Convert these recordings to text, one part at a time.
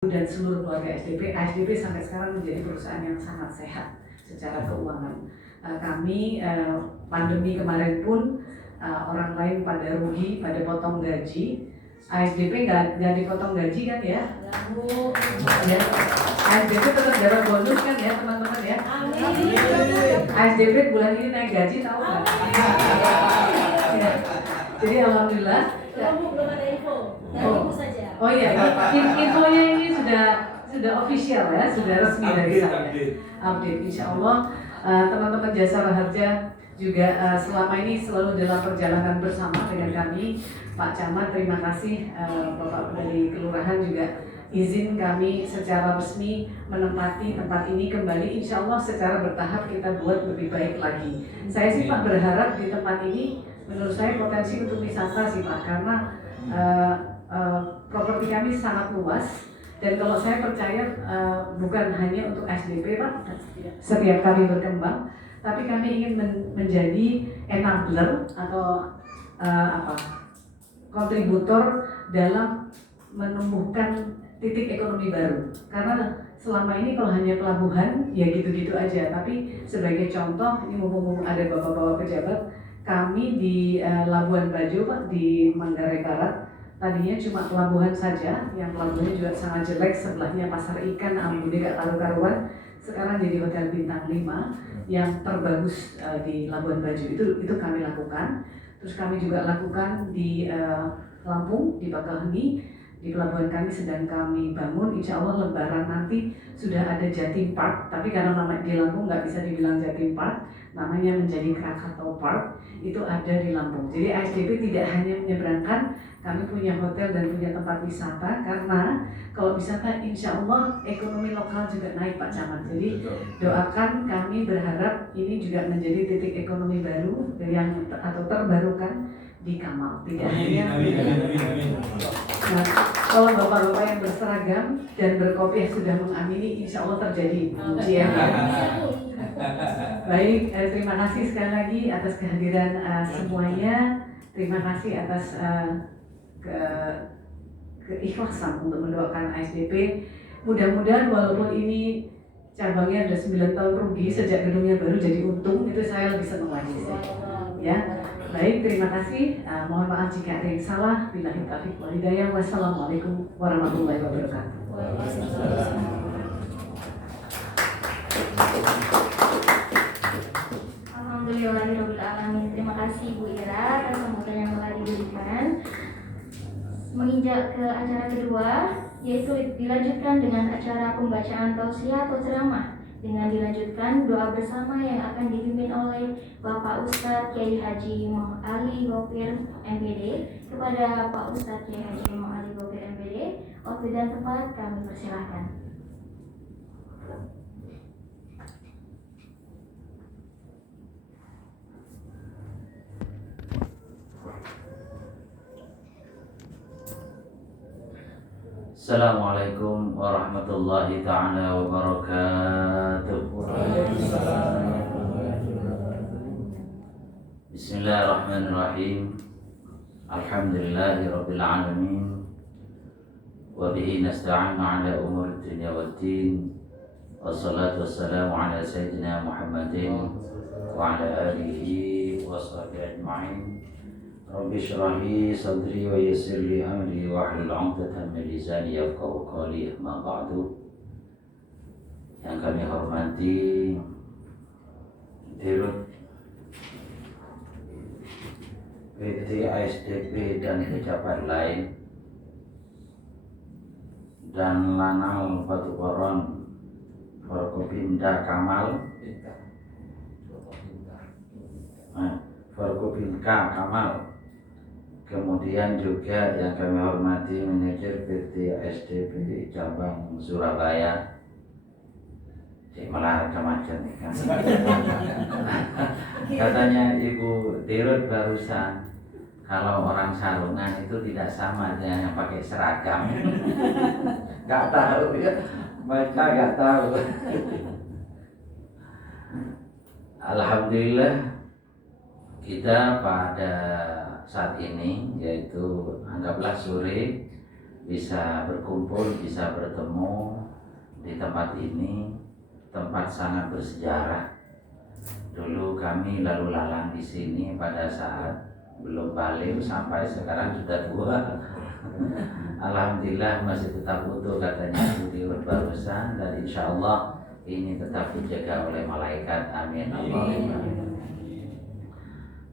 dan seluruh keluarga ASDP sampai sekarang menjadi perusahaan yang sangat sehat secara keuangan. Kami pandemi kemarin pun orang lain pada rugi, pada potong gaji. ASDP nggak dipotong gaji kan ya? Ya. ASDP tetap dapat bonus kan ya teman-teman ya? Amin. ASDP bulan ini naik gaji tahu nggak? Ya. Jadi alhamdulillah. Belum ada info. Dari ibu saja. Oh iya, infonya ini sudah official ya, sudah resmi dari saya. Update, insya Allah teman-teman Jasa Raharja juga selama ini selalu dalam perjalanan bersama dengan kami. Pak Camat, terima kasih Bapak dari Kelurahan juga izin kami secara resmi menempati tempat ini kembali. Insya Allah secara bertahap kita buat lebih baik lagi. Saya sih Pak berharap di tempat ini menurut saya potensi untuk wisata sih Pak, karena properti kami sangat luas dan kalau saya percaya bukan hanya untuk SDP Pak, setiap kami berkembang, tapi kami ingin menjadi enabler atau kontributor dalam menumbuhkan titik ekonomi baru. Karena selama ini kalau hanya pelabuhan ya gitu-gitu aja, tapi sebagai contoh ini mumpung ada bapak-bapak pejabat, kami di Labuan Bajo Pak, di Manggarai Barat, tadinya cuma pelabuhan saja, yang pelabuhannya juga sangat jelek, sebelahnya pasar ikan, ambune gak karu-karuan. Sekarang jadi hotel bintang 5 yang terbagus di Labuan Bajo, itu kami lakukan. Terus kami juga lakukan di Lampung, di Bakauheni, di pelabuhan kami sedang kami bangun. Insya Allah Lebaran nanti sudah ada Jatim Park, tapi karena nama di Lampung nggak bisa dibilang Jatim Park, namanya menjadi Krakatau Park, itu ada di Lampung. Jadi ASDP tidak hanya menyeberangkan, kami punya hotel dan punya tempat wisata, karena kalau wisata insya Allah ekonomi lokal juga naik Pak Camat. Jadi doakan, kami berharap ini juga menjadi titik ekonomi baru yang atau terbarukan di Kamal. Tidak hanya nah, kalau bapak-bapak yang berseragam dan berkopiah sudah mengamini, insya Allah terjadi ujian. Baik, terima kasih sekali lagi atas kehadiran semuanya. Terima kasih atas keikhlasan untuk mendoakan ASDP. Mudah-mudahan walaupun ini cabangnya ada 9 tahun rugi, sejak gedungnya baru jadi untung, itu saya lebih senang lagi sih. Ya, baik, terima kasih. Mohon maaf jika ada yang salah. Billahi taufiq wal hidayah. Wassalamualaikum warahmatullahi wabarakatuh. Alhamdulillahirabbil alamin. Terima kasih Bu Ira atas sambutan yang telah diberikan. Menginjak ke acara kedua, yaitu dilanjutkan dengan acara pembacaan tausiah atau ceramah, dengan dilanjutkan doa bersama yang akan dipimpin oleh Bapak Ustadz Kiai Haji Muhammad Ali Gofir MPD. Kepada Pak Ustadz Kiai Haji Muhammad Ali Gofir MPD, waktu dan tempat kami persilahkan. Assalamualaikum warahmatullahi ta'ala wabarakatuh. Bismillahirrahmanirrahim. Alhamdulillahi rabbil alamin. Wa bihi nasta'inu ala umuri dunya waddin. Wassalatu wassalamu ala sayyidina Muhammadin wa ala alihi wa sahbihi ajma'in. Rabbi shrah li sadri wa yassir li amri wa hlul 'uqdatam min lisani yafqahu qawli. Ma ba'du. Yang kami hormati Dirut PT ASDP dan pejabat lain dan Lanal Batu Koron Forkopimda Kamal, Forkopimda Kamal. Kemudian juga yang kami hormati manajer PT SDP cabang Surabaya. Malah macam nih kan. Katanya Ibu Dirut barusan, kalau orang sarungan itu tidak sama dengan yang pakai seragam. Gak tahu ya, mereka gak tahu. Alhamdulillah kita pada saat ini, yaitu anggaplah sore, bisa berkumpul, bisa bertemu di tempat ini, tempat sangat bersejarah. Dulu kami lalu lalang di sini pada saat belum balik, sampai sekarang sudah tua. Alhamdulillah masih tetap utuh katanya Budi barusan, dan insya Allah ini tetap dijaga oleh malaikat. Amin.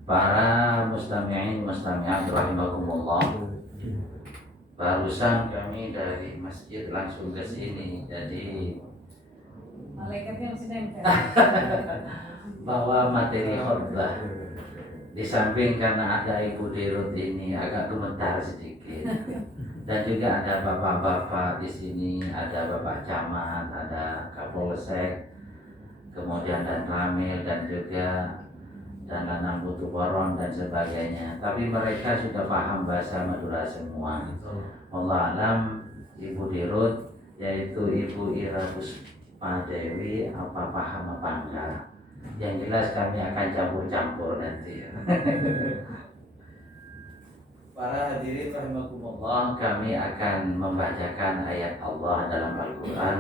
Para mustami'in mustami'at rahimakumullah, barusan kami dari masjid langsung ke sini, jadi Malaikatnya masih nempel. bawa materi khutbah. Di samping karena ada Ibu Dirut ini agak gemetar sedikit, dan juga ada bapak-bapak di sini, ada Bapak Camat, ada Kapolsek, kemudian dan Ramil, dan juga dan Lanang Butuh Boron dan sebagainya. Tapi mereka sudah paham bahasa Madura semua. Allah alam, Ibu Dirut yaitu Ibu Ira Puspadewi apa paham apa enggak? Yang jelas kami akan campur-campur nanti. Para hadirin rahimakumullah, kami akan membacakan ayat Allah dalam Al-Quran.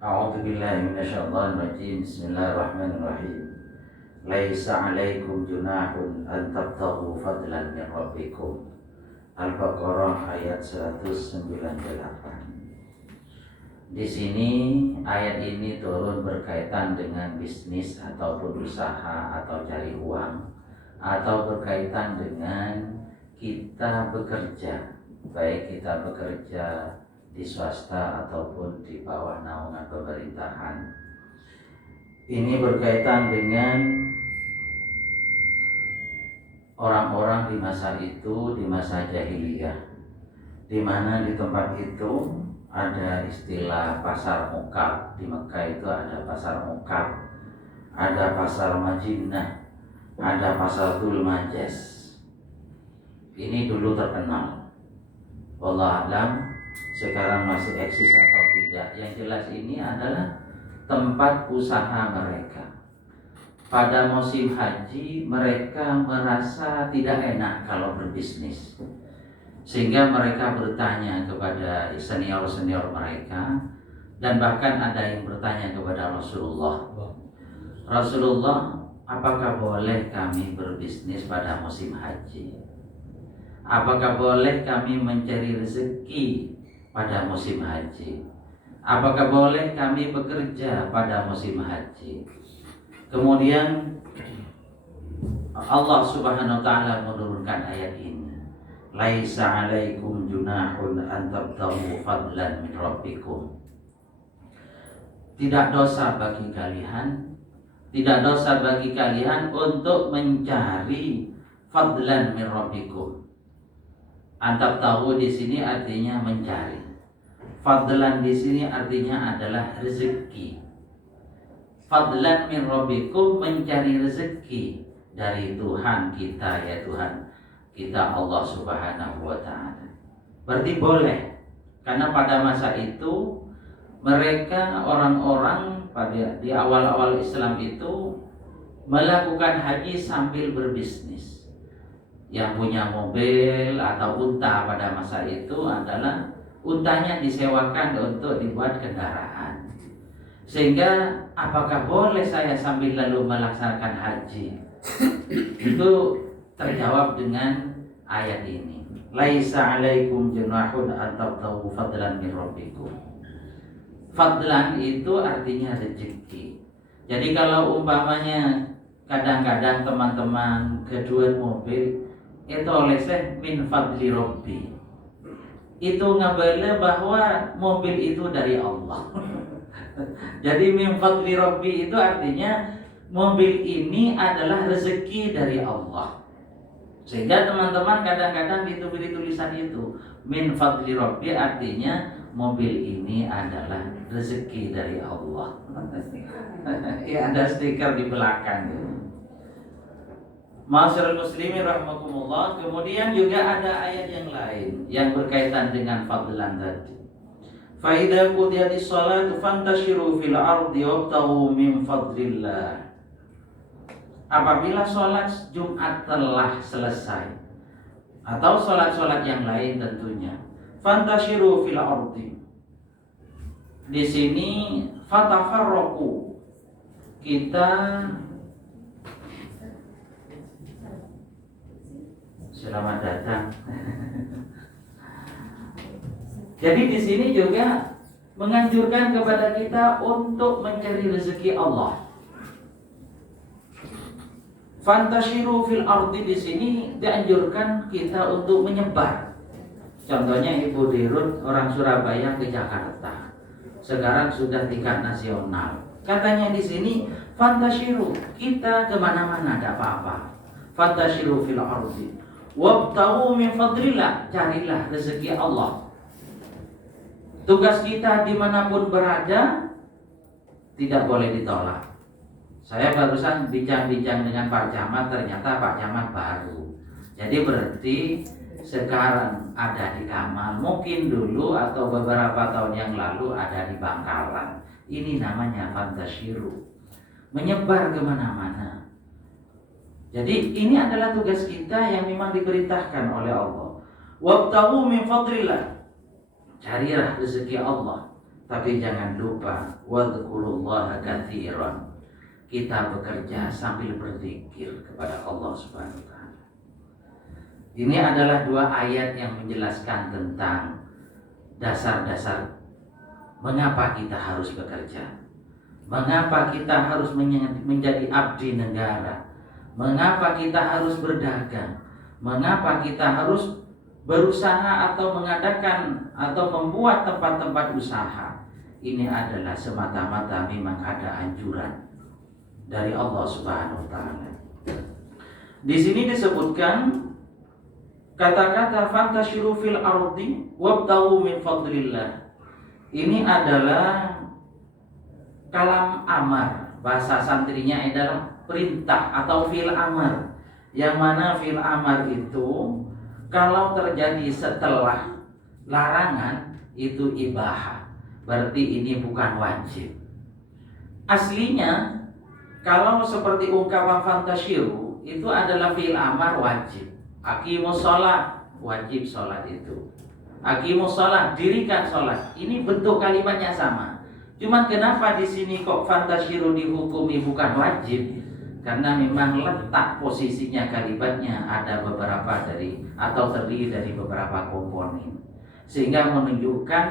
A'udzubillahi minasyaitonir rajim. Bismillahirrahmanirrahim. Laisa 'alaikum junahun an tabtaghu fadlan min rabbikum. Al-Baqarah ayat 198. Di sini ayat ini turun berkaitan dengan bisnis ataupun usaha atau cari uang, atau berkaitan dengan kita bekerja, baik kita bekerja di swasta ataupun di bawah naungan pemerintahan. Ini berkaitan dengan orang-orang di masa itu, di masa jahiliyah, di mana di tempat itu ada istilah pasar mukab. Di Mekah itu ada pasar mukab, ada pasar Majinah, ada pasar Dhul Majas. Ini dulu terkenal. Wallahu a'lam sekarang masih eksis atau tidak. Yang jelas ini adalah tempat usaha mereka. Pada musim haji mereka merasa tidak enak kalau berbisnis, sehingga mereka bertanya kepada senior-senior mereka, dan bahkan ada yang bertanya kepada Rasulullah, apakah boleh kami berbisnis pada musim haji? Apakah boleh kami mencari rezeki pada musim haji? Apakah boleh kami bekerja pada musim haji? Kemudian Allah Subhanahu wa taala menurunkan ayat ini. Laisa 'alaikum junahun an tabtaghu fadlan min rabbikum. Tidak dosa bagi kalian untuk mencari fadlan min rabbikum. Antab tahu di sini artinya mencari. Fadlan di sini artinya adalah rezeki. Fadlan min rabbikum, mencari rezeki dari Tuhan kita, ya Tuhan kita Allah Subhanahu wa taala. Berarti boleh, karena pada masa itu mereka orang-orang pada di awal-awal Islam itu melakukan haji sambil berbisnis. Yang punya mobil atau unta pada masa itu adalah untanya disewakan untuk dibuat kendaraan. Sehingga apakah boleh saya sambil lalu melaksanakan haji? Itu terjawab dengan ayat ini. Laisa 'alaikum junahun an tabtaghu fadlan min rabbikum. Fadlan itu artinya rezeki. Jadi kalau umpamanya kadang-kadang teman-teman kedua mobil itu oleh saya min fadli rabbi, itu ngabala bahwa mobil itu dari Allah. Jadi min fadli rabbi itu artinya mobil ini adalah rezeki dari Allah. Sehingga teman-teman kadang-kadang ditulis tulisan itu min fadli rabbi artinya mobil ini adalah rezeki dari Allah. Ya, ada stiker di belakang. Ma'asyiral muslimin rahimakumullah. Kemudian juga ada ayat yang lain yang berkaitan dengan fadlan tadi. Fa idza qudiyatis shalatu fantashiru fil ardi wabtaghu min fadlillah. Apabila sholat Jumat telah selesai, atau sholat-sholat yang lain tentunya, fantashiru fil ardi. Di sini fatafarraqu, kita selamat datang. Jadi di sini juga menganjurkan kepada kita untuk mencari rezeki Allah. Fantashiru fil ardi di sini dianjurkan kita untuk menyebar. Contohnya Ibu Dirut orang Surabaya ke Jakarta. Sekarang sudah tingkat nasional. Katanya di sini fantashiru, kita kemana-mana tidak apa-apa. Fantashiru fil ardi wabtaghu min fadlillah, carilah rezeki Allah. Tugas kita dimanapun berada tidak boleh ditolak. Saya barusan bincang-bincang dengan Pak Camat, ternyata Pak Camat baru. Jadi berarti sekarang ada di Kamal, mungkin dulu atau beberapa tahun yang lalu ada di Bangkalan. Ini namanya fantashiru, menyebar kemana-mana. Jadi ini adalah tugas kita yang memang diperintahkan oleh Allah. Wabtaghu min fadlillah, carilah rezeki Allah. Tapi jangan lupa wadhkurullaha katsiran, kita bekerja sambil berzikir kepada Allah Subhanahu wa taala. Ini adalah dua ayat yang menjelaskan tentang dasar-dasar mengapa kita harus bekerja, mengapa kita harus menjadi abdi negara, mengapa kita harus berdagang, mengapa kita harus berusaha atau mengadakan atau membuat tempat-tempat usaha. Ini adalah semata-mata memang ada anjuran dari Allah Subhanahu wa taala. Di sini disebutkan kata-kata fantashiru fil ardi wabtaghu min fadlillah. Ini adalah kalam amar, bahasa santrinya adalah perintah atau fil amar. Yang mana fil amar itu kalau terjadi setelah larangan itu ibahah, berarti ini bukan wajib. Aslinya kalau seperti ungkapan fantashiru itu adalah fi'il amar wajib. Aqimus shalah, wajib sholat itu. Aqimus shalah, dirikan sholat. Ini bentuk kalimatnya sama. Cuman kenapa di sini kok fantashiru dihukumi bukan wajib? Karena memang letak posisinya kalimatnya ada beberapa dari atau terdiri dari beberapa komponen, sehingga menunjukkan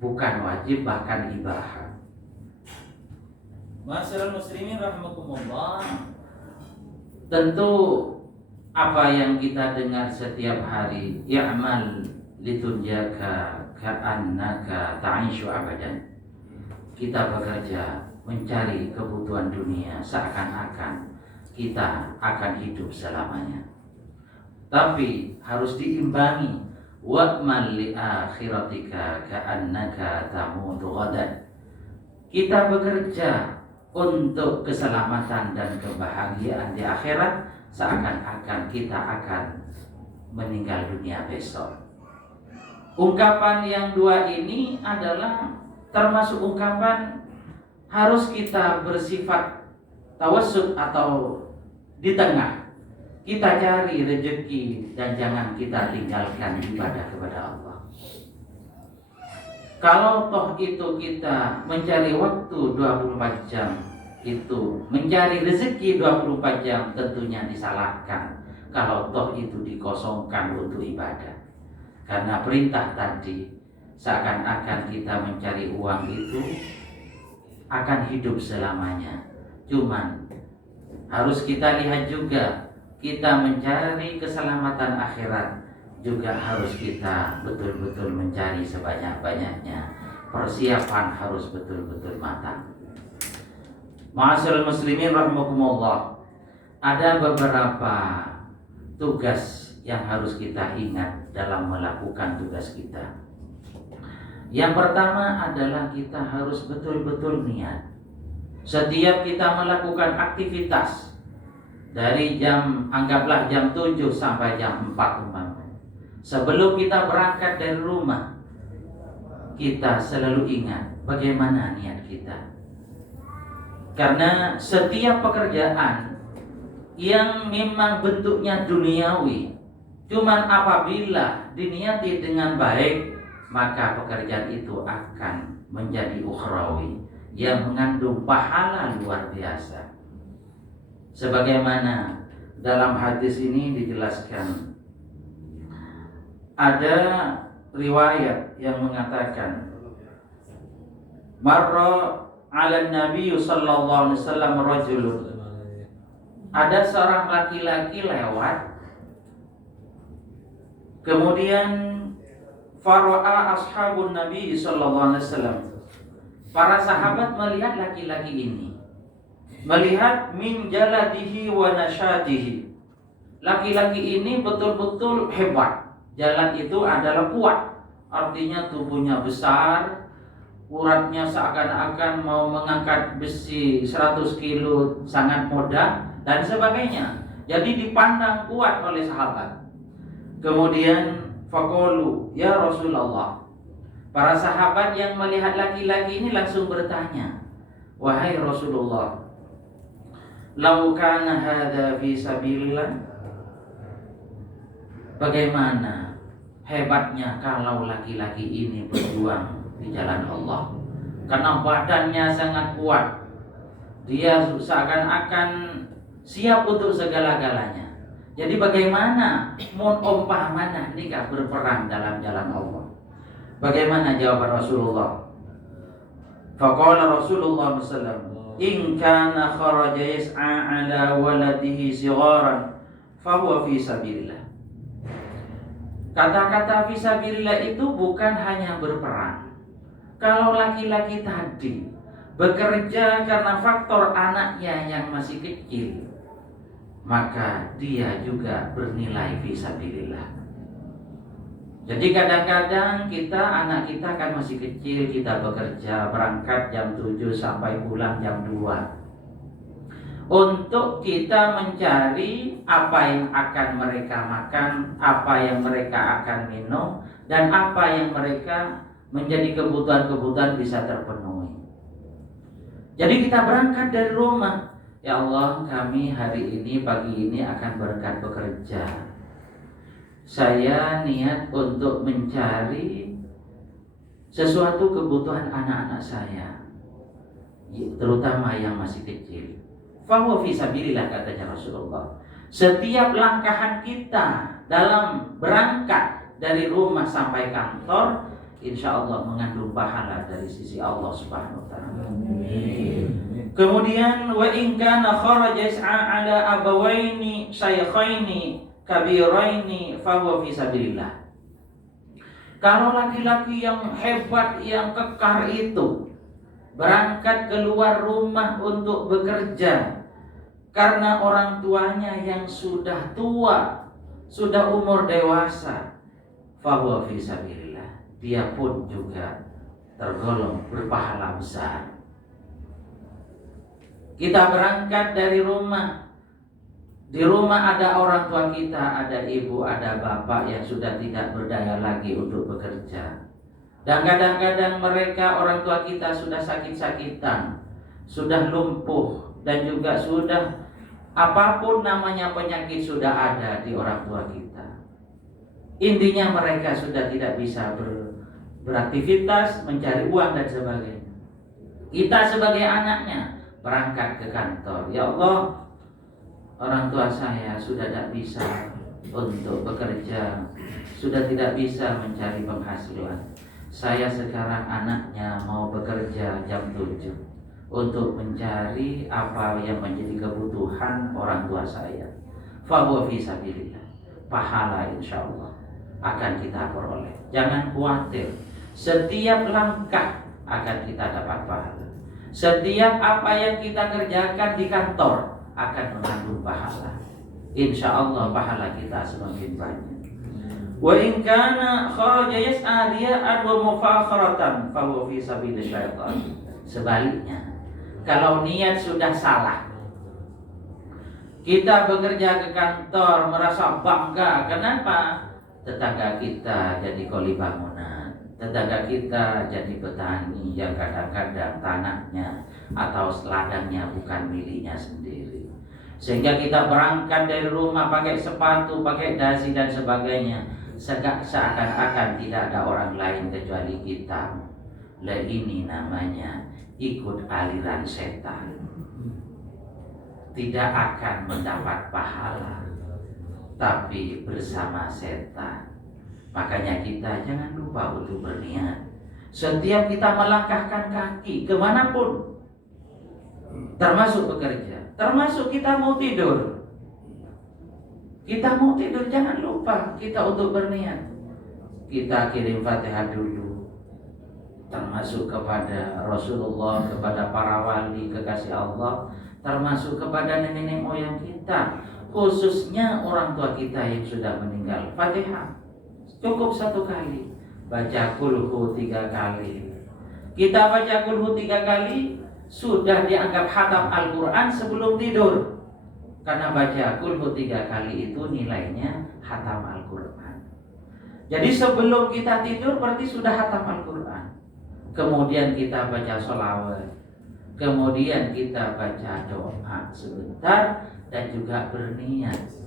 bukan wajib bahkan ibahah. Masyaallah muslimin rahimakumullah. Tentu apa yang kita dengar setiap hari, ya'mal litunjaka ka'annaka ta'ishu abadan. Kita bekerja mencari kebutuhan dunia seakan-akan kita akan hidup selamanya. Tapi harus diimbangi, wa'mal li akhiratika ka'annaka tamutu ghadan. Kita bekerja untuk keselamatan dan kebahagiaan di akhirat seakan-akan kita akan meninggal dunia besok. Ungkapan yang dua ini adalah termasuk ungkapan harus kita bersifat tawassut atau di tengah. Kita cari rezeki dan jangan kita tinggalkan ibadah kepada Allah. Kalau toh itu kita mencari waktu 24 jam, itu mencari rezeki 24 jam, tentunya disalahkan kalau toh itu dikosongkan untuk ibadah. Karena perintah tadi seakan-akan kita mencari uang itu akan hidup selamanya. Cuman harus kita lihat juga, kita mencari keselamatan akhirat juga harus kita betul-betul mencari sebanyak-banyaknya. Persiapan harus betul-betul matang. Ma'asyiral muslimin rahimakumullah. Ada beberapa tugas yang harus kita ingat dalam melakukan tugas kita. Yang pertama adalah kita harus betul-betul niat. Setiap kita melakukan aktivitas dari anggaplah jam 7 sampai jam 4 umpamanya. Sebelum kita berangkat dari rumah, kita selalu ingat bagaimana niat kita. Karena setiap pekerjaan yang memang bentuknya duniawi, cuman apabila diniati dengan baik, maka pekerjaan itu akan menjadi ukhrawi yang mengandung pahala luar biasa. Sebagaimana dalam hadis ini dijelaskan, ada riwayat yang mengatakan, marra 'ala Nabi sallallahu alaihi wasallam rajulun. Ada seorang laki-laki lewat, kemudian fara'a ashabun Nabi sallallahu alaihi wasallam. Para sahabat melihat laki-laki ini, melihat min jaladihi wa nasyadihi. Laki-laki ini betul-betul hebat. Jalan itu adalah kuat, artinya tubuhnya besar, uratnya seakan-akan mau mengangkat besi 100 kilo, sangat mudah dan sebagainya. Jadi dipandang kuat oleh sahabat. Kemudian faqalu ya Rasulullah. Para sahabat yang melihat laki-laki ini langsung bertanya, wahai Rasulullah, lau kana hadza fi sabilillah, bagaimana hebatnya kalau laki-laki ini berjuang di jalan Allah, karena badannya sangat kuat, dia seakan-akan siap untuk segala-galanya. Jadi bagaimana mun umpamana nikah berperang dalam jalan Allah? Bagaimana jawaban Rasulullah? Faqala Rasulullah sallallahu alaihi wasallam, in kana kharaja yas'a ala waladihi sigharan fahuwa fi sabilillah. Kata-kata fi sabilillah itu bukan hanya berperang. Kalau laki-laki tadi bekerja karena faktor anaknya yang masih kecil, maka dia juga bernilai fi sabilillah. Jadi kadang-kadang anak kita kan masih kecil, kita bekerja, berangkat jam 7 sampai pulang jam 2. Untuk kita mencari apa yang akan mereka makan, apa yang mereka akan minum, dan apa yang mereka menjadi kebutuhan-kebutuhan bisa terpenuhi. Jadi kita berangkat dari rumah, ya Allah, kami hari ini, pagi ini akan berangkat bekerja. Saya niat untuk mencari sesuatu kebutuhan anak-anak saya, terutama yang masih kecil. Fahuwa fi sabilillah, katanya Rasulullah. Setiap langkahan kita dalam berangkat dari rumah sampai kantor, insya Allah mengandung pahala dari sisi Allah Subhanahu wa ta'ala. Kemudian wa in kana kharaja ala abawaini shaykhaini kabiraini fahuwa fi sabilillah. Kalau laki-laki yang hebat, yang kekar itu berangkat keluar rumah untuk bekerja karena orang tuanya yang sudah tua, sudah umur dewasa, fahuwa fi sabilillah, dia pun juga tergolong berpahala besar. Kita berangkat dari rumah, di rumah ada orang tua kita, ada ibu, ada bapak yang sudah tidak berdaya lagi untuk bekerja. Dan kadang-kadang mereka, orang tua kita, sudah sakit-sakitan, sudah lumpuh, dan juga sudah apapun namanya penyakit sudah ada di orang tua kita. Intinya mereka sudah tidak bisa beraktivitas, mencari uang dan sebagainya. Kita sebagai anaknya berangkat ke kantor, ya Allah, orang tua saya sudah tidak bisa untuk bekerja, sudah tidak bisa mencari penghasilan. Saya sekarang anaknya mau bekerja jam 7 untuk mencari apa yang menjadi kebutuhan orang tua saya. Fahuwa fi sabilillah. Pahala insya Allah akan kita peroleh. Jangan khawatir. Setiap langkah akan kita dapat pahala. Setiap apa yang kita kerjakan di kantor akan mengandung pahala. Insya Allah pahala kita semakin banyak. Wa in kana kharaja yas'a riya'an wa mufakharatan fa huwa fi sabilillah syaitan. Sebaliknya, kalau niat sudah salah, kita bekerja ke kantor merasa bangga, kenapa? Tetangga kita jadi koli bangunan, tetangga kita jadi petani yang kadang-kadang tanahnya atau ladangnya bukan miliknya sendiri. Sehingga kita berangkat dari rumah pakai sepatu, pakai dasi dan sebagainya. seakan-akan tidak ada orang lain kecuali kita. Lah ini namanya ikut aliran setan. Tidak akan mendapat pahala, tapi bersama setan. Makanya kita jangan lupa untuk berniat. Setiap kita melangkahkan kaki kemanapun, termasuk bekerja, termasuk kita mau tidur. Kita mau tidur jangan lupa kita untuk berniat. Kita kirim Fatihah dulu, termasuk kepada Rasulullah, kepada para wali kekasih Allah, termasuk kepada nenek moyang kita, khususnya orang tua kita yang sudah meninggal. Fatihah cukup 1 kali, baca kulhu 3 kali. Kita baca kulhu 3 kali sudah dianggap khatam Al-Quran sebelum tidur, karena baca kulhu 3 kali itu nilainya khatam Al-Quran. Jadi sebelum kita tidur berarti sudah khatam Al-Quran. Kemudian kita baca sholawat, kemudian kita baca doa sebentar, dan juga berniat.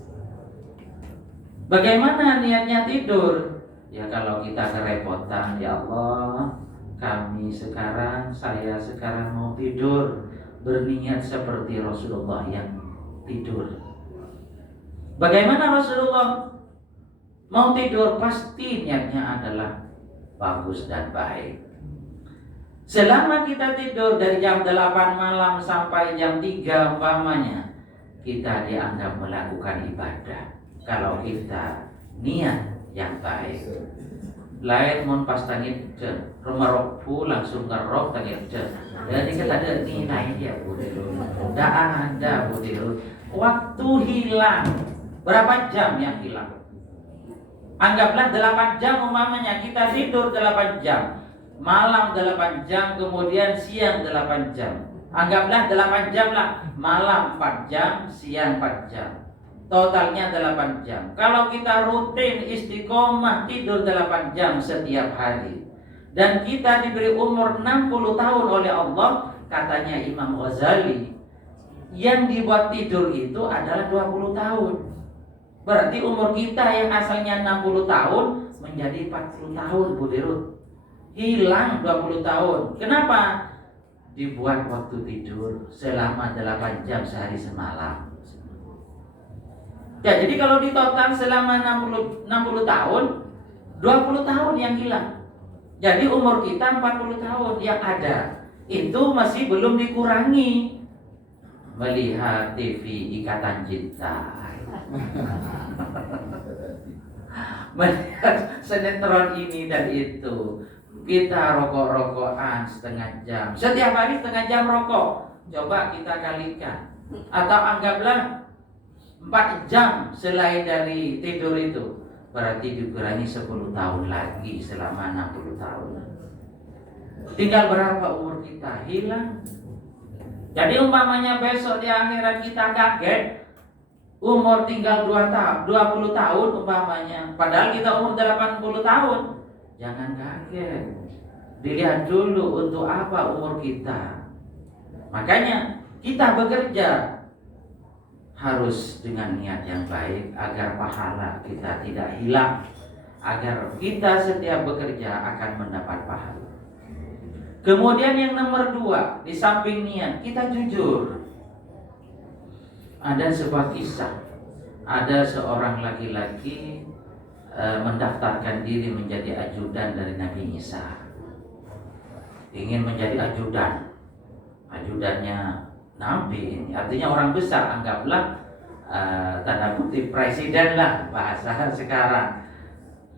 Bagaimana niatnya tidur? Ya kalau kita kerepotan, ya Allah, saya sekarang mau tidur, berniat seperti Rasulullah yang tidur. Bagaimana Rasulullah mau tidur? Pasti niatnya adalah bagus dan baik. Selama kita tidur dari jam 8 malam sampai jam 3 umpamanya, kita dianggap melakukan ibadah. Kalau kita niat yang baik. Lain mun pas tangit rumah rokku langsung ngerok tangit. Jadi kita ada nilai dia budiru. Tidak ada budiru. Waktu hilang. Berapa jam yang hilang? Anggaplah 8 jam umpamanya, kita tidur 8 jam. Malam 8 jam, kemudian siang 8 jam. Anggaplah 8 jam lah. Malam 4 jam, siang 4 jam. Totalnya 8 jam. Kalau kita rutin istiqomah tidur 8 jam setiap hari, dan kita diberi umur 60 tahun oleh Allah, katanya Imam Ghazali, yang dibuat tidur itu adalah 20 tahun. Berarti umur kita yang asalnya 60 tahun menjadi 40 tahun, Bu Dirut. Hilang 20 tahun. Kenapa? Dibuat waktu tidur selama 8 jam sehari semalam. Ya, jadi kalau di total selama 60 tahun, 20 tahun yang hilang. Jadi umur kita 40 tahun yang ada. Itu masih belum dikurangi melihat TV Ikatan Cinta, melihat sinetron ini dan itu. Kita rokok-rokokan setengah jam. Setiap hari setengah jam rokok. Coba kita kalikan. Atau anggaplah 4 jam selain dari tidur itu. Berarti dikurangi 10 tahun lagi selama 60 tahun. Tinggal berapa umur kita? Hilang. Jadi umpamanya besok di akhirat kita kaget, umur tinggal 20 tahun umpamanya. Padahal kita umur 80 tahun. Jangan kaget. Dilihat dulu untuk apa umur kita. Makanya kita bekerja harus dengan niat yang baik agar pahala kita tidak hilang, agar kita setiap bekerja akan mendapat pahala. Kemudian yang nomor 2, di samping niat, kita jujur. Ada sebuah kisah. Ada seorang laki-laki mendaftarkan diri menjadi ajudan dari Nabi Isa. Ingin menjadi ajudannya Nabi ini, artinya orang besar, anggaplah tanda kutip presiden lah bahasa sekarang.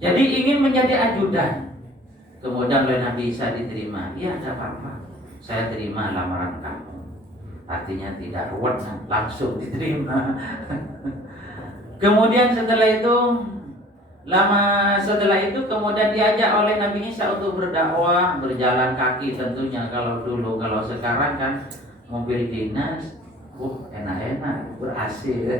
Jadi ingin menjadi ajudan. Kemudian oleh Nabi Isa diterima. Iya, tidak apa-apa, saya terima lamaran kamu. Artinya tidak ruwet, langsung diterima. Kemudian setelah itu kemudian diajak oleh Nabi Isa untuk berdakwah, berjalan kaki tentunya. Kalau sekarang kan mobil dinas, enak-enak, berhasil.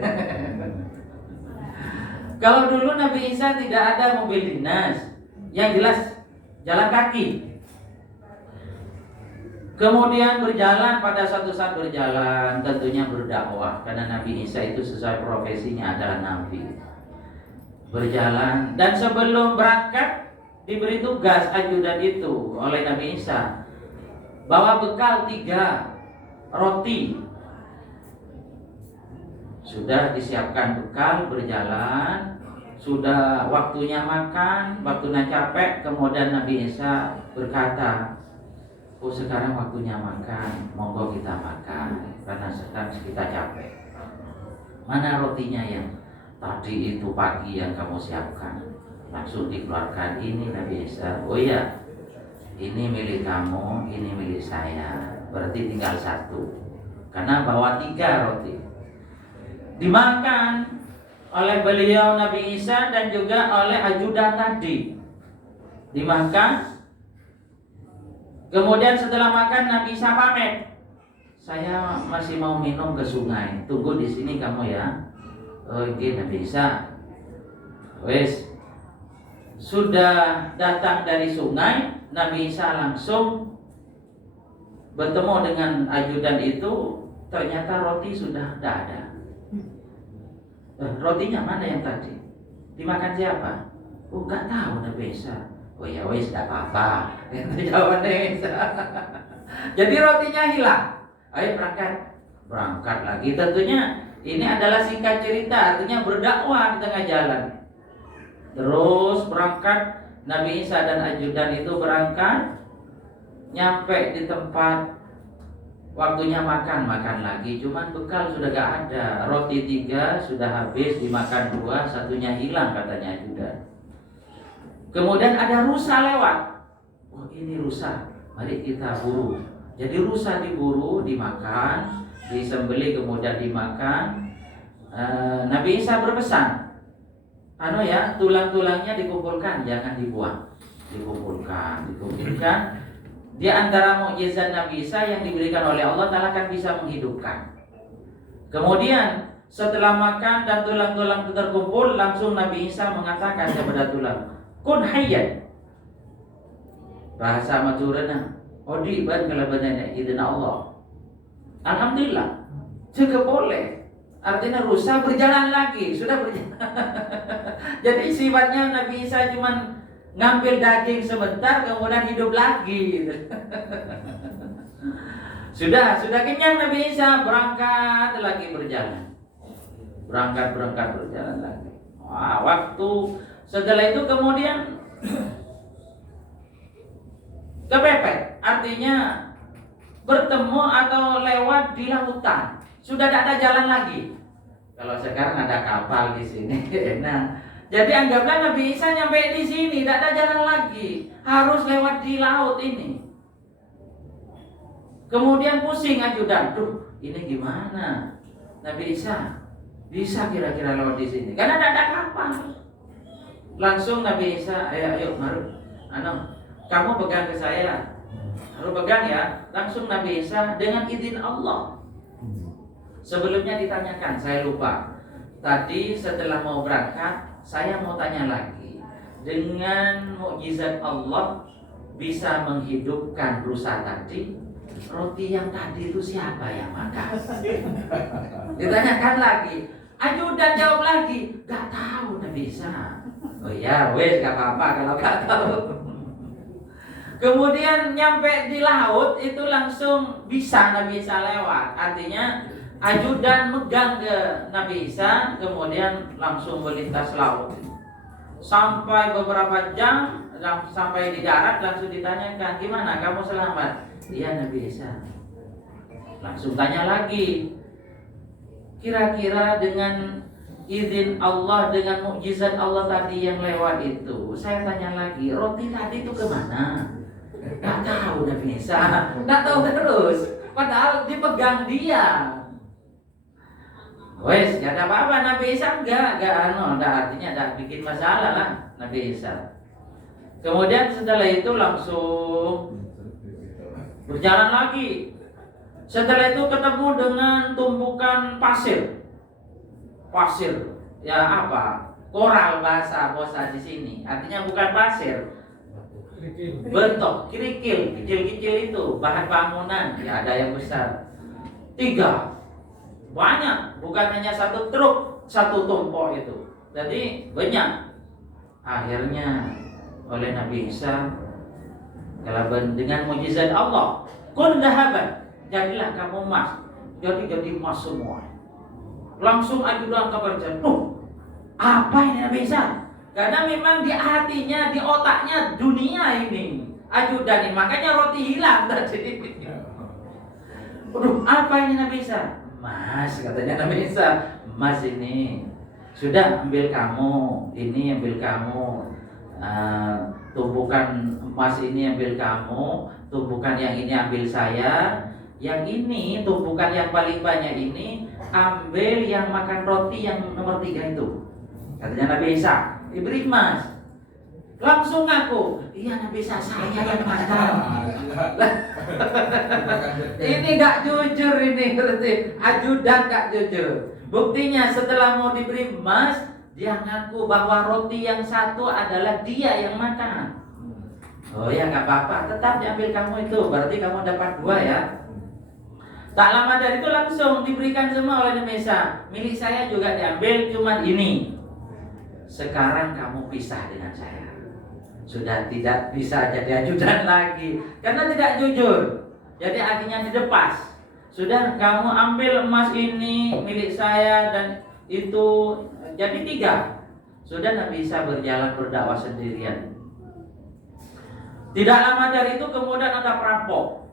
Kalau dulu Nabi Isa tidak ada mobil dinas, yang jelas jalan kaki. Kemudian berjalan, pada suatu saat berjalan tentunya berdakwah, karena Nabi Isa itu sesuai profesinya adalah nabi. berjalan, dan sebelum berangkat diberi tugas ajudan itu oleh Nabi Isa, bawa bekal 3 roti. Sudah disiapkan bekal, berjalan, sudah waktunya makan, waktunya capek. Kemudian Nabi Isa berkata, oh sekarang waktunya makan, monggo kita makan, karena sekarang kita capek. Mana rotinya yang tadi itu pagi yang kamu siapkan? Langsung dikeluarkan. Ini Nabi Isa. Oh iya, ini milik kamu, ini milik saya. Berarti tinggal 1. Karena bawa 3 roti. Dimakan oleh beliau Nabi Isa dan juga oleh ajudan tadi. Dimakan. Kemudian setelah makan Nabi Isa pamit. Saya masih mau minum ke sungai. Tunggu di sini kamu ya. Oh ini Nabi Isa. Wes. Sudah datang dari sungai, Nabi Isa langsung bertemu dengan ajudan itu. Ternyata roti sudah tidak ada. Rotinya mana yang tadi? Dimakan siapa? Oh nggak tahu Nabi Isa. Oh ya wes tidak apa-apa. Itu jawaban Nabi Isa. Jadi rotinya hilang. Ayo berangkat lagi. Tentunya ini adalah singkat cerita, artinya berdakwah di tengah jalan. Terus berangkat, Nabi Isa dan ajudan itu berangkat, nyampe di tempat, waktunya makan lagi. Cuman bekal sudah gak ada. Roti 3 sudah habis, dimakan 2, satunya hilang katanya ajudan. Kemudian ada rusa lewat. Oh ini rusa, mari kita buru. Jadi rusa diburu, dimakan, disembelih kemudian dimakan. Nabi Isa berpesan, tulang-tulangnya dikumpulkan, jangan dibuang. Dikumpulkan. Di antara mukjizat Nabi Isa yang diberikan oleh Allah Ta'ala kan bisa menghidupkan. Kemudian setelah makan dan tulang-tulang itu terkumpul, langsung Nabi Isa mengatakan kepada tulang, kun hayyan. Bahasa Madurana, odi ban kalabanana idna Allah. Alhamdulillah, juga boleh. Artinya rusa berjalan lagi, sudah berjalan. Jadi sifatnya Nabi Isa cuman ngambil daging sebentar, kemudian hidup lagi. Gitu. Sudah kenyang Nabi Isa, berangkat lagi berjalan. Berangkat berjalan lagi. Wah, waktu setelah itu kemudian kepepet, artinya bertemu atau lewat di lautan. Sudah tidak ada jalan lagi. Kalau sekarang ada kapal di sini. Nah, jadi anggaplah Nabi Isa nyampe di sini, tidak ada jalan lagi, harus lewat di laut ini. Kemudian pusing ajudan, tuh ini gimana? Nabi Isa bisa kira-kira lewat di sini? Karena tidak ada kapal. Langsung Nabi Isa, ayo Maruf, kamu pegang ke saya. Lalu pegang ya. Langsung Nabi Isa dengan izin Allah. Sebelumnya ditanyakan, saya lupa. Tadi setelah mau berangkat, saya mau tanya lagi. Dengan mukjizat Allah bisa menghidupkan rusa tadi, roti yang tadi itu siapa yang makan? Ditanyakan lagi. Ajudan jawab lagi, gak tahu Nabi Isa. Oh ya, wes gak apa-apa kalau gak tahu. Kemudian nyampe di laut itu langsung bisa Nabi Isa lewat. Artinya ajudan megang ke Nabi Isa, kemudian langsung melintas laut. Sampai beberapa jam, sampai di darat langsung ditanyakan, gimana kamu selamat? Iya Nabi Isa. Langsung tanya lagi, kira-kira dengan izin Allah, dengan mukjizat Allah tadi yang lewat itu, saya tanya lagi, roti tadi itu kemana? Gak tahu Nabi Isa, gak tahu terus. Padahal dipegang dia. Wes, gak ada apa-apa Nabi Isa enggak artinya enggak bikin masalah lah Nabi Isa. Kemudian setelah itu langsung berjalan lagi. Setelah itu ketemu dengan tumpukan pasir. Pasir, ya apa? Koral bahasa di sini. Artinya bukan pasir. Bentuk kerikil, kecil-kecil itu bahan bangunan. Ya ada yang besar. 3. Banyak, bukan hanya 1 truk, 1 tumpok itu. Jadi banyak. Akhirnya oleh Nabi Isa dengan mukjizat Allah, kun dhahaban, jadilah kamu emas. Jadi emas semua. Langsung ajudan kepercayaan. Apa ini Nabi Isa? Karena memang di hatinya, di otaknya dunia ini ajudan ini. Makanya roti hilang tadi. Apa ini Nabi Isa? Emas, katanya Nabi Isa. Emas ini sudah ambil kamu, ini ambil kamu, tumpukan emas ini ambil kamu, tumpukan yang ini ambil saya, yang ini tumpukan yang paling banyak ini ambil yang makan roti yang nomor 3 itu, katanya Nabi Isa. Diberi emas, langsung ngaku, iya Nabi Isa, saya yang makan. Ini gak jujur, ini berarti ajudan gak jujur. Buktinya setelah mau diberi emas, dia ngaku bahwa roti yang satu adalah dia yang makan. Oh ya gak apa-apa, tetap diambil kamu itu, berarti kamu dapat 2 ya. Tak lama dari itu langsung diberikan semua oleh Nabi Isa. Milik saya juga diambil, cuma ini. Sekarang kamu pisah dengan saya. Sudah tidak bisa jadi ajudan lagi, karena tidak jujur. Jadi akhirnya dilepas. Sudah kamu ambil emas ini milik saya dan itu jadi 3. Sudah Nabi Isa berjalan berdakwah sendirian. Tidak lama dari itu kemudian ada perampok.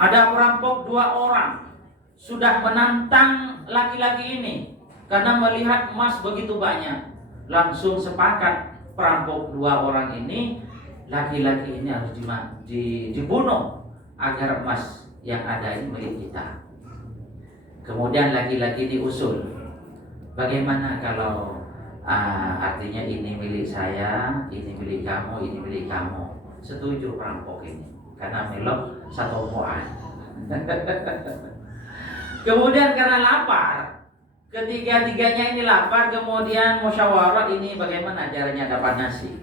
Ada perampok 2 orang sudah menantang laki-laki ini karena melihat emas begitu banyak. Langsung sepakat perampok 2 orang ini, laki-laki ini harus dibunuh agar emas yang ada ini milik kita. Kemudian laki-laki diusul, bagaimana kalau artinya ini milik saya, ini milik kamu, ini milik kamu. Setuju perampok ini karena melok satu omongan. Kemudian karena lapar, ketiga-tiganya ini lapar, kemudian musyawarah ini bagaimana caranya dapat nasi.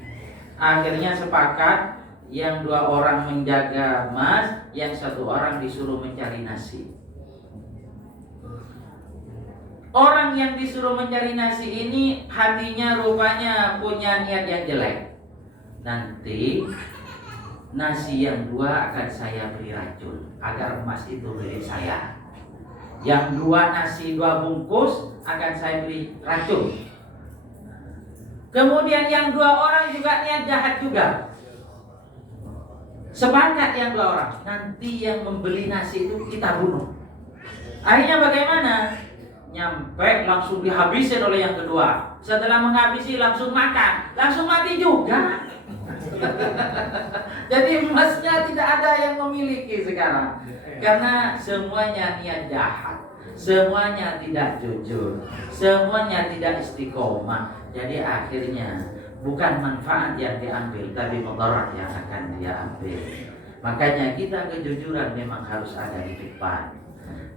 Akhirnya sepakat, yang 2 orang menjaga emas, yang 1 orang disuruh mencari nasi. Orang yang disuruh mencari nasi ini hatinya rupanya punya niat yang jelek. Nanti nasi yang 2 akan saya beri racun agar emas itu milik saya. Yang 2 nasi 2 bungkus akan saya beri racun. Kemudian yang 2 orang juga niat jahat juga. Sepakat yang 2 orang, nanti yang membeli nasi itu kita bunuh. Akhirnya bagaimana? Nyampe langsung dihabisin oleh yang kedua. Setelah menghabisi langsung makan, langsung mati juga. Jadi emasnya tidak ada yang memiliki sekarang, karena semuanya niat jahat, semuanya tidak jujur, semuanya tidak istiqomah. Jadi akhirnya bukan manfaat yang diambil, tapi mudarat yang akan dia ambil. Makanya kita kejujuran memang harus ada di depan.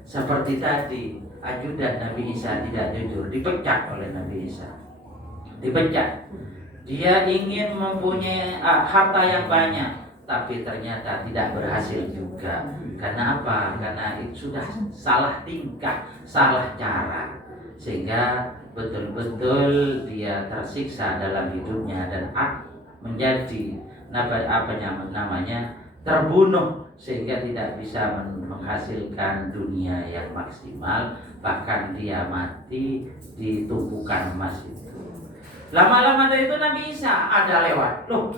Seperti tadi, ajudan Nabi Isa tidak jujur, dipecat oleh Nabi Isa. Dipecat. Dia ingin mempunyai harta yang banyak, tapi ternyata tidak berhasil juga. Karena apa? Karena itu sudah salah tingkah, salah cara, sehingga betul-betul dia tersiksa dalam hidupnya dan menjadi terbunuh, sehingga tidak bisa menghasilkan dunia yang maksimal. Bahkan dia mati di tumpukan emas itu. Lama-lama dari itu Nabi Isa ada lewat. Loh,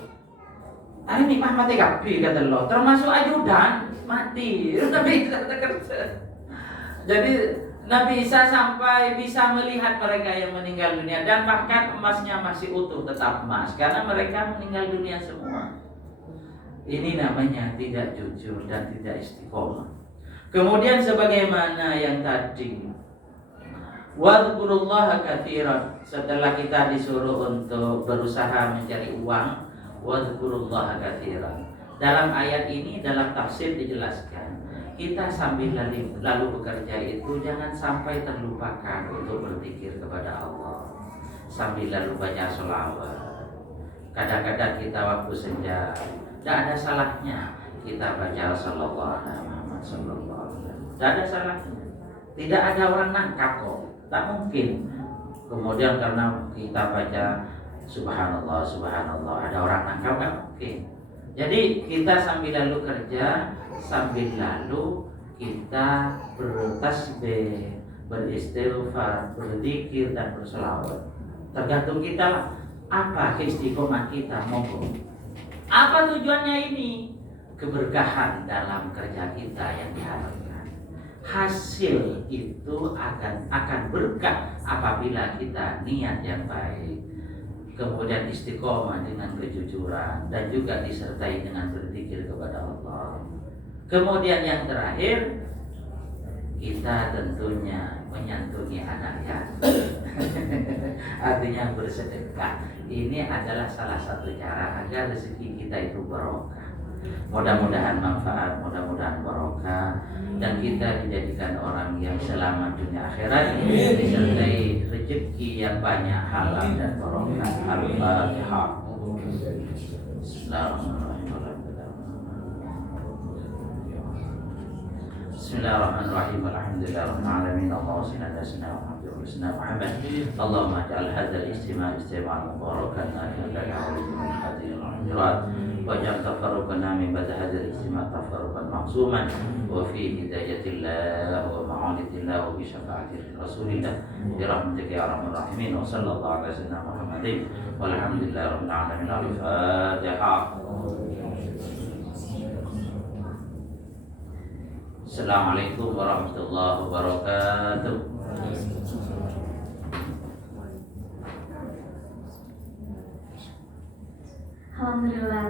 hari ini mati kabeh kata lo, termasuk ajudan mati. Nabi Isa kerja. Jadi Nabi Isa sampai bisa melihat mereka yang meninggal dunia, dan bahkan emasnya masih utuh, tetap emas, karena mereka meninggal dunia semua. Ini namanya tidak jujur dan tidak istiqomah. Kemudian sebagaimana yang tadi, wadhkurullaha katsiran, setelah kita disuruh untuk berusaha mencari uang, wadhkurullaha katsiran. Dalam ayat ini, dalam tafsir dijelaskan, kita sambil lalu bekerja itu jangan sampai terlupakan untuk berzikir kepada Allah. Sambil lalu baca sholawat. Kadang-kadang kita waktu senja, tidak ada salahnya kita baca sallallahu alaihi wasallam. Tidak ada salahnya. Tidak ada orang nangkap kok. Tak mungkin Kemudian karena kita baca subhanallah, subhanallah, ada orang nangkap kan? Oke. Jadi kita sambil lalu kerja, sambil lalu kita bertasbih, beristighfar, berzikir dan berselawat. Tergantung kita lah. Apa istiqomah kita, monggo. Apa tujuannya ini? Keberkahan dalam kerja kita yang diharapkan. Hasil itu akan berkah apabila kita niat yang baik, kemudian istiqomah dengan kejujuran dan juga disertai dengan berzikir kepada Allah. Kemudian yang terakhir, kita tentunya menyantuni anak yatim. Artinya bersedekah. Ini adalah salah satu cara agar rezeki kita itu barokah. Mudah-mudahan manfaat, mudah-mudahan barokah, dan kita dijadikan orang yang selamat dunia akhirat, disertai rezeki yang banyak, halal dan barokah. Al-Fatihah. Bismillahirrahmanirrahim. Alhamdulillahirabbil alamin. Allahumma shalli ala sayyidina Muhammad. Allahumma ij'al hadzal istima' istima'an mubarakan nafi'an wa hadirin al-khairat. Waj'al tafarruqana min ba'di hadzal istima' tafarruqan ma'suman wa fi hidayatillah wa ma'anitillah wa bi syafa'ati rasulillah bi rahmatika ya arhamar rahimin. Wa sallallahu ala sayyidina Muhammadin walhamdulillahirabbil alamin. Al-Fatihah. Assalamualaikum warahmatullahi wabarakatuh. Alhamdulillah.